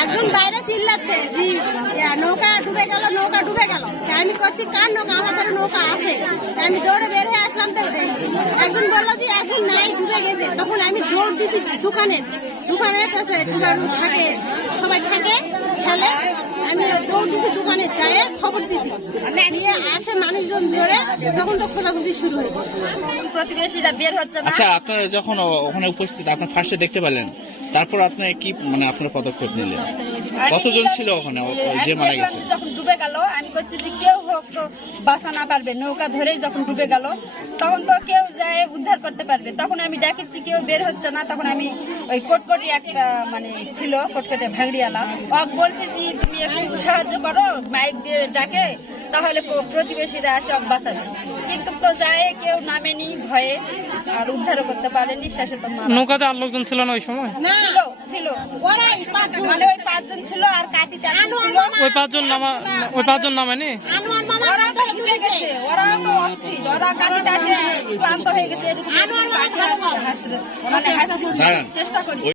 একজন বাইরে চিল্লাচ্ছে। নৌকা ডুবে গেল, নৌকা ডুবে গেল। আমি করছি কার নৌকা? আমাদের নৌকা আছে। আমি দৌড়ে বের হয়ে আসলাম তো একজন বলল যে, একজন নাই, ডুবে গেছে। তখন আমি দৌড় দিছি দোকানে। দোকানে কাছে দোকান থাকে, সবাই থাকে, খেলে। আমি দোকানে যায় খবর দিছি। নিয়ে আসে মানুষজন জোরে তখন তো খোঁজাখুঁজি শুরু হয়েছে। প্রতিবেশীরা বের হচ্ছে না। আচ্ছা আপনারা যখন ওখানে উপস্থিত আপনার ফার্স্টে দেখতে পেলেন তারপর আপনার কি মানে আপনার পদক্ষেপ নিলেন? কতজন ছিল ওখানে? যে মারা গেছে। যখন ডুবে গেল আমি করছি যে কেউ হোক তো বাঁচা না পারবে নৌকা ধরেই যখন ডুবে গেল তখন তো কেউ যায় উদ্ধার করতে পারবে। তখন আমি ডাকিছি কেউ বের হচ্ছে না। তখন আমি ওই কোটকটি একটা মানে ছিল কোটকটে ভাঙড়িয়ালা ও বলছে যে তুমি একটু সাহায্য করো মাইক দিয়ে ডাকে তাহলে প্রতিবেশীরা আসে ওকে বাঁচাবে। কিন্তু তো যায় কেউ নামেনি ভয়ে আর উদ্ধারও করতে পারেনি শেষে তো নৌকাতে আর লোকজন ছিল না ওই সময়? ছিল ছিল। মানে ওই পাঁচজন ছিল আর কাটি ছিল। ওই পাঁচজন নামা ওই পাঁচজন নামেনি আনোয়ার মামা ওরা তো ডুবে গেছে ওরা তো অস্থির ওরা কাটিতে আসে ক্লান্ত হয়ে গেছে এরকম আনোয়ার মামা হাসতে- মানে চেষ্টা করি।